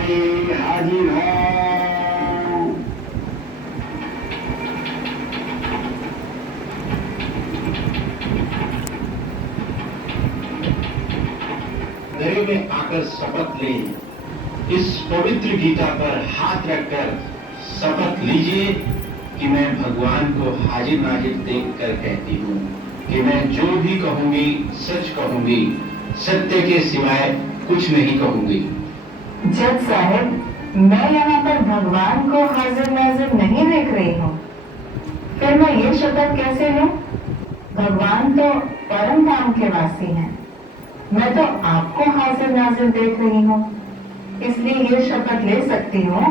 अरे हाजिर हो। दरिया में आकर शपथ लें, इस पवित्र गीता पर हाथ रखकर शपथ लीजिए कि मैं भगवान को हाजिर नाजिर देखकर कहती हूँ कि मैं जो भी कहूंगी सच कहूंगी, सत्य के सिवाय कुछ नहीं कहूंगी। जज साहब, मैं यहाँ पर भगवान को हाजिर नाजिर नहीं देख रही हूँ, फिर मैं ये शपथ कैसे लूं? भगवान तो परम धाम के वासी हैं, मैं तो आपको हाजिर नाजिर देख रही हूँ, इसलिए ये शपथ ले सकती हूँ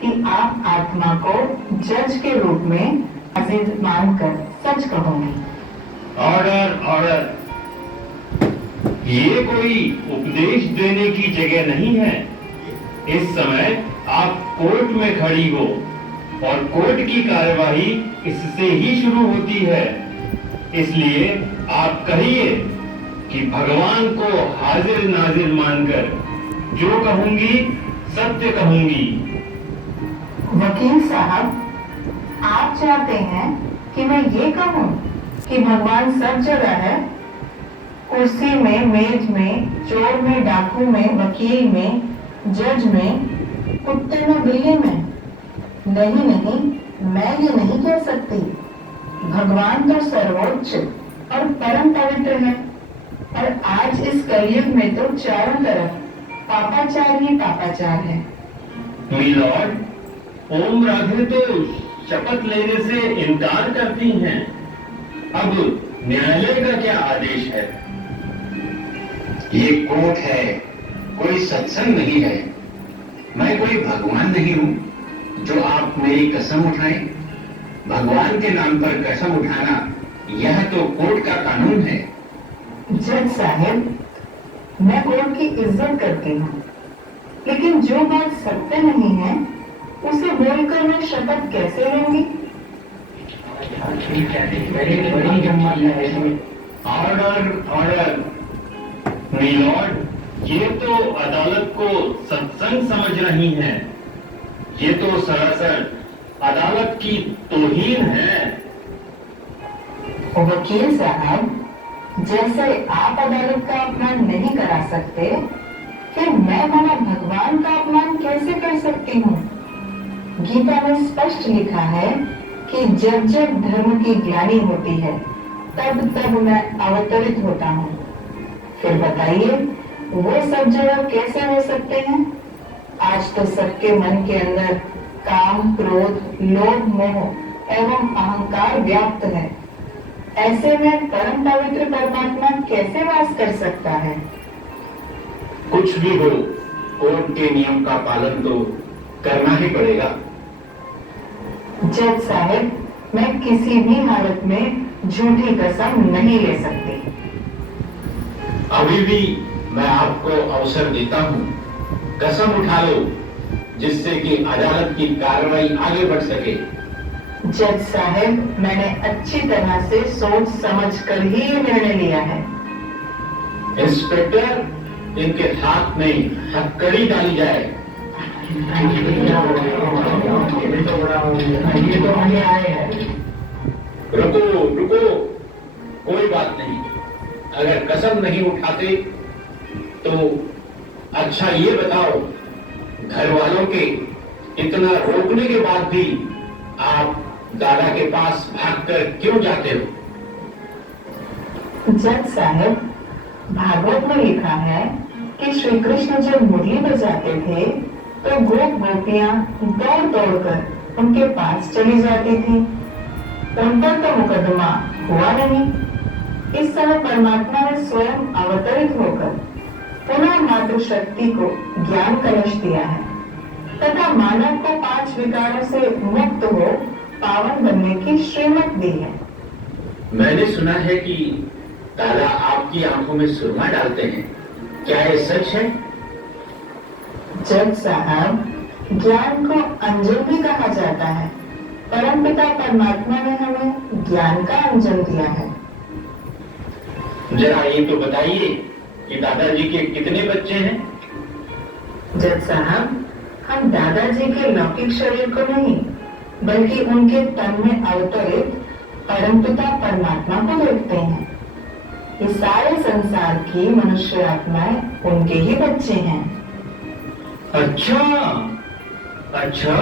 कि आप आत्मा को जज के रूप में हाजिर मानकर सच कहोगे। Order order. ये कोई उपदेश देने की जगह नहीं है। इस समय आप कोर्ट में खड़ी हो और कोर्ट की कार्यवाही इससे ही शुरू होती है, इसलिए आप कहिए कि भगवान को हाजिर नाजिर मानकर जो कहूंगी सत्य कहूंगी। वकील साहब, आप चाहते हैं कि मैं ये कहूँ कि भगवान सब जगह है, कुर्सी में, मेज में, चोर में, डाकू में, वकील में, जज में, कुत्ते में, बिल्ली में? नहीं नहीं, मैं ये नहीं कह सकती। भगवान तो सर्वोच्च और परम पवित्र है, और आज इस कलयुग में तो चारों तरफ पापाचार ही पापाचार है। मिलॉर्ड, ओम राधे तो शपथ लेने से इनकार करती हैं। अब न्यायालय का क्या आदेश है? ये कोर्ट है, कोई सत्संग नहीं है। मैं कोई भगवान नहीं हूँ जो आप मेरी कसम उठाएं। भगवान के नाम पर कसम उठाना यह तो कोर्ट का कानून है। जज साहब, मैं कोर्ट की इज्जत करती हूँ, लेकिन जो बात सत्य नहीं है उसे बोलकर मैं शपथ कैसे लूंगी? Order order. मिलॉर्ड, ये तो अदालत को सत्संग समझ रही हैं। ये तो सरासर अदालत की तौहीन है। वकील साहब, जैसे आप अदालत का अपमान नहीं करा सकते, फिर मैं भला भगवान का अपमान कैसे कर सकती हूँ? गीता में स्पष्ट लिखा है कि जब जब धर्म की ग्लानि होती है तब तब मैं अवतरित होता हूँ। फिर बताइए, वो सब जगह कैसे हो सकते हैं? आज तो सबके मन के अंदर काम, क्रोध, लोभ, मोह एवं अहंकार व्याप्त है। ऐसे में परम पवित्र परमात्मा कैसे वास कर सकता है? कुछ भी हो, कोर्ट के नियम का पालन तो करना ही पड़ेगा। जज साहब, मैं किसी भी हालत में झूठी कसम नहीं ले सकती। अभी भी मैं आपको अवसर देता हूँ, कसम उठा लो, जिससे कि अदालत की कार्रवाई आगे बढ़ सके। जज साहब, मैंने अच्छी तरह से सोच समझ कर ही ये निर्णय लिया है। इंस्पेक्टर, इनके हाथ में हथकड़ी डाली जाए। रुको रुको, कोई बात नहीं। अगर कसम नहीं उठाते तो अच्छा ये बताओ, घर वालों के इतना रोकने के बाद भी आप दादा के पास भागकर क्यों जाते हो? जज साहब, भागवत में लिखा है कि श्री कृष्ण जब मुरली बजाते थे तो गोप गोपियां दौड़ दौड़ कर उनके पास चली जाती थी। उन पर तो मुकदमा हुआ नहीं। इस समय परमात्मा ने स्वयं अवतरित होकर पुनः मातृशक्ति को ज्ञान कलश दिया है तथा मानव को 5 विकारों से मुक्त हो पावन बनने की श्रीमत दी है। मैंने सुना है कि दादा आपकी आंखों में सुरमा डालते हैं, क्या ये सच है? जज साहब, ज्ञान को अंजन भी कहा जाता है। परमपिता परमात्मा ने हमें ज्ञान का अंजन दिया है। जरा ये तो बताइए कि दादाजी के कितने बच्चे हैं? जज साहब, हम दादाजी के लौकिक शरीर को नहीं, बल्कि उनके तन में अवतरित परमपिता परमात्मा को देखते हैं। ये सारे संसार की मनुष्य आत्माएं उनके ही बच्चे हैं। अच्छा अच्छा,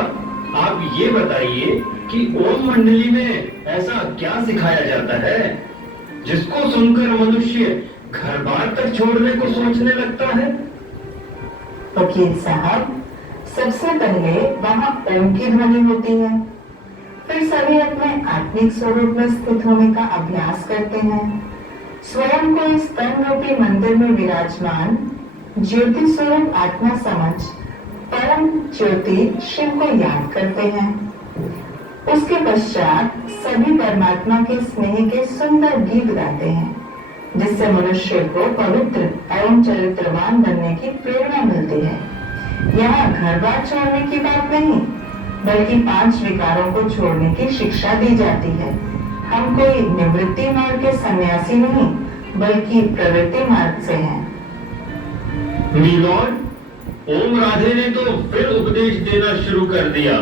आप ये बताइए कि ओम मंडली में ऐसा क्या सिखाया जाता है जिसको सुनकर मनुष्य घर बार तक छोड़ने को सोचने लगता है? वकील साहब, सबसे पहले वहाँ ओम की ध्वनि होती है, फिर सभी अपने आत्मिक स्वरूप में स्थित होने का अभ्यास करते हैं। स्वयं को इस तन रूपी मंदिर में विराजमान ज्योति स्वरूप आत्मा समझ परम ज्योति शिव को याद करते हैं। उसके पश्चात सभी परमात्मा के स्नेह के सुंदर गीत गाते हैं, जिससे मनुष्य को पवित्र एवं चरित्रवान बनने की प्रेरणा मिलती है। यहाँ घर बार छोड़ने की बात नहीं, बल्कि 5 विकारों को छोड़ने की शिक्षा दी जाती है। हम कोई निवृत्ति मार्ग के सन्यासी नहीं, बल्कि प्रवृत्ति मार्ग से हैं। मीलॉर्ड, ओम राधे ने तो फिर उपदेश देना शुरू कर दिया,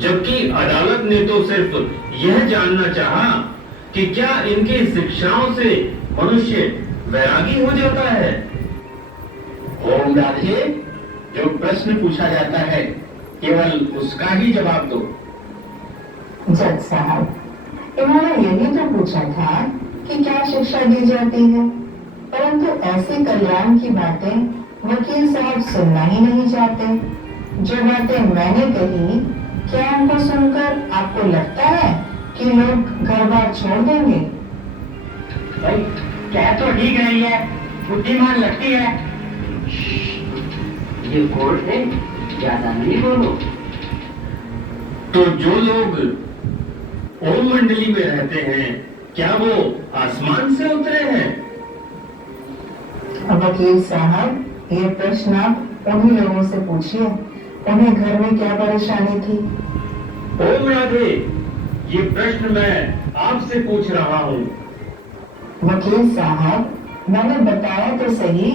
जबकि अदालत ने तो सिर्फ यह जानना चाहा कि क्या इनकी शिक्षाओं से मनुष्य वैरागी हो जाता है। ओम राधे, जो प्रश्न पूछा जाता है केवल उसका ही जवाब दो। जज साहब, इन्होंने यही तो पूछा था कि क्या शिक्षा दी जाती है, परंतु ऐसी कल्याण की बातें वकील साहब सुनना ही नहीं चाहते। जो बातें मैंने कही, क्या उनको सुनकर आपको लगता है कि लोग घर बार छोड़ देंगे? भाई, कह तो ठीक रही है, बुद्धिमान लगती है। ये कोर्ट है, ज्यादा नहीं बोलो। तो जो लोग ओम मंडली में रहते हैं, क्या वो आसमान से उतरे हैं? वकील साहब, ये प्रश्न आप उन्हीं लोगों से पूछिए, उन्हें घर में क्या परेशानी थी। ओम राधे, ये प्रश्न मैं आपसे पूछ रहा हूँ। वकील साहब, मैंने बताया तो सही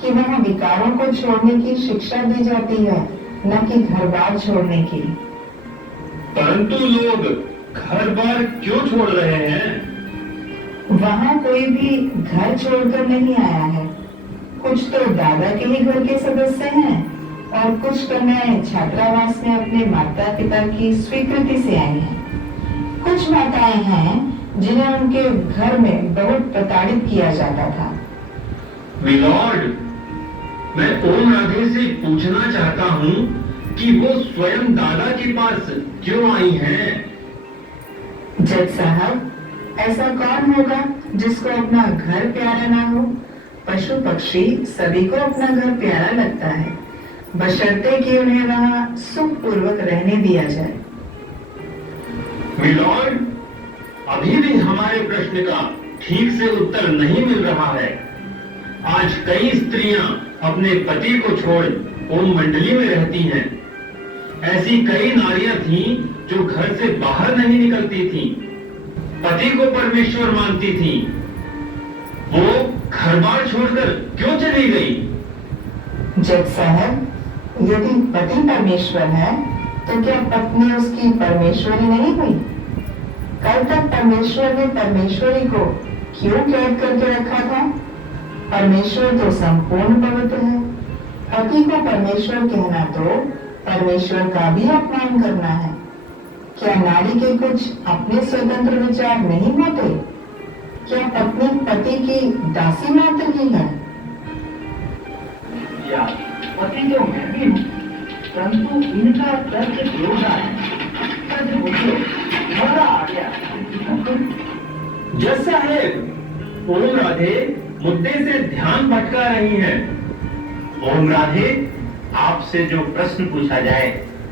कि वहाँ विकारों को छोड़ने की शिक्षा दी जाती है, न कि घर बार छोड़ने की। परंतु लोग घर बार क्यों छोड़ रहे हैं? वहाँ कोई भी घर छोड़कर नहीं आया है। कुछ तो दादा के ही घर के सदस्य हैं और कुछ कन्याएं छात्रावास में अपने माता पिता की स्वीकृति से आई हैं। कुछ माताएं हैं जिन्हें उनके घर में बहुत प्रताड़ित किया जाता था। मिलॉर्ड, मैं ओम राधे से पूछना चाहता हूँ कि वो स्वयं दादा के पास क्यों आई हैं? जज साहब, ऐसा कौन होगा जिसको अपना घर प्यारा ना हो? पशु पक्षी सभी को अपना घर प्यारा लगता है, बशर्ते कि उन्हें वहाँ सुख पूर्वक रहने दिया जाए। मिलॉर्ड, अभी भी हमारे प्रश्न का ठीक से उत्तर नहीं मिल रहा है। आज कई स्त्रियां अपने पति को छोड़ ओम मंडली में रहती हैं। ऐसी कई नारियां थीं जो घर से बाहर नहीं निकलती थीं, पति को परमेश्वर मानती थीं। वो घर बार छोड़कर क्यों चली गई? जज साहब, यदि पति परमेश्वर है, तो क्या पत्नी उसकी परमेश्वरी नहीं हुई? कल तक परमेश्वर ने परमेश्वरी को क्यों कैद करके रखा था? परमेश्वर तो संपूर्ण पवित्र है। पति को परमेश्वर कहना तो परमेश्वर का भी अपमान करना है। क्या नारी के कुछ अपने स्वतंत्र विचार नहीं होते? क्या पत्नी पति की दासी मात्र ही है? या पति तो मैं भी हूँ, परंतु इनका तर्क जोरदार है। मुझे मजा आ गया। जज साहेब, ओम राधे मुद्दे से ध्यान भटका रही हैं। ओम राधे, आपसे जो प्रश्न पूछा जाए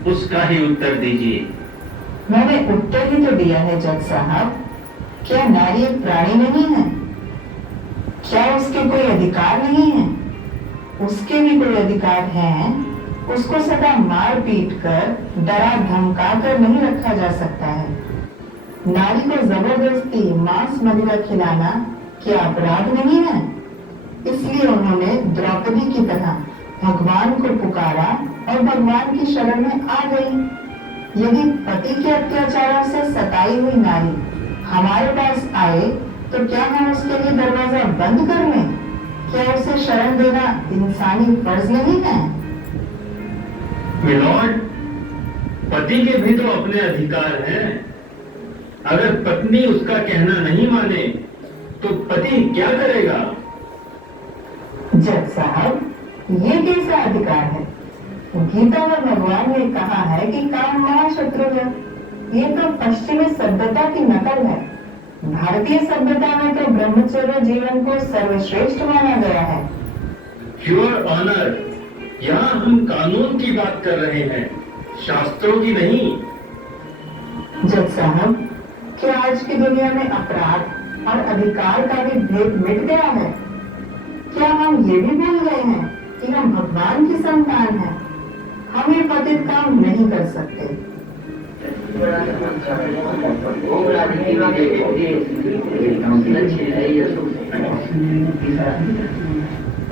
उसका ही उत्तर दीजिए। मैंने उत्तर ही तो दिया है जज साहब। क्या नारी एक प्राणी नहीं है? क्या उसके कोई अधिकार नहीं है? उसके भी कोई अधिकार है। उसको सदा मार पीट कर, डरा धमका कर नहीं रखा जा सकता है। नारी को जबरदस्ती मांस मदिरा खिलाना क्या अपराध नहीं है? इसलिए उन्होंने द्रौपदी की तरह भगवान को पुकारा और भगवान की शरण में आ गई। यदि पति के अत्याचारों से सताई हुई नारी हमारे पास आए तो क्या हम उसके लिए दरवाजा बंद कर लें? क्या उसे शरण देना इंसानी फर्ज नहीं है? मिलॉर्ड, पति के भी तो अपने अधिकार हैं। अगर पत्नी उसका कहना नहीं माने तो पति क्या करेगा? जज साहब, ये कैसा अधिकार है? गीता में भगवान ने कहा है कि काम महाशत्रु है। ये तो पश्चिमी सभ्यता की नकल है। भारतीय सभ्यता में तो ब्रह्मचर्य जीवन को सर्वश्रेष्ठ माना गया है। योर ऑनर, यहाँ हम कानून की बात कर रहे हैं, शास्त्रों की नहीं। जज साहब, क्या आज की दुनिया में अपराध और अधिकार का भी भेद मिट गया है? क्या हम ये भी भूल गए हैं कि हम भगवान की संतान हैं? हम ये पतित काम नहीं कर सकते।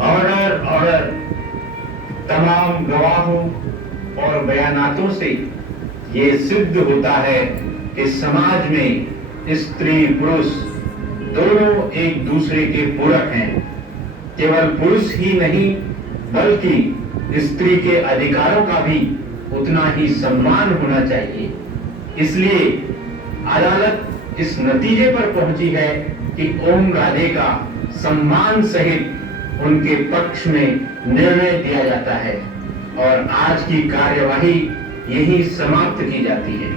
Order order. तमाम गवाहों और बयानातों से ये सिद्ध होता है कि समाज में स्त्री पुरुष दोनों एक दूसरे के पूरक हैं। केवल पुरुष ही नहीं बल्कि स्त्री के अधिकारों का भी उतना ही सम्मान होना चाहिए। इसलिए अदालत इस नतीजे पर पहुंची है कि ओम राधे का सम्मान सहित उनके पक्ष में निर्णय दिया जाता है और आज की कार्यवाही यही समाप्त की जाती है।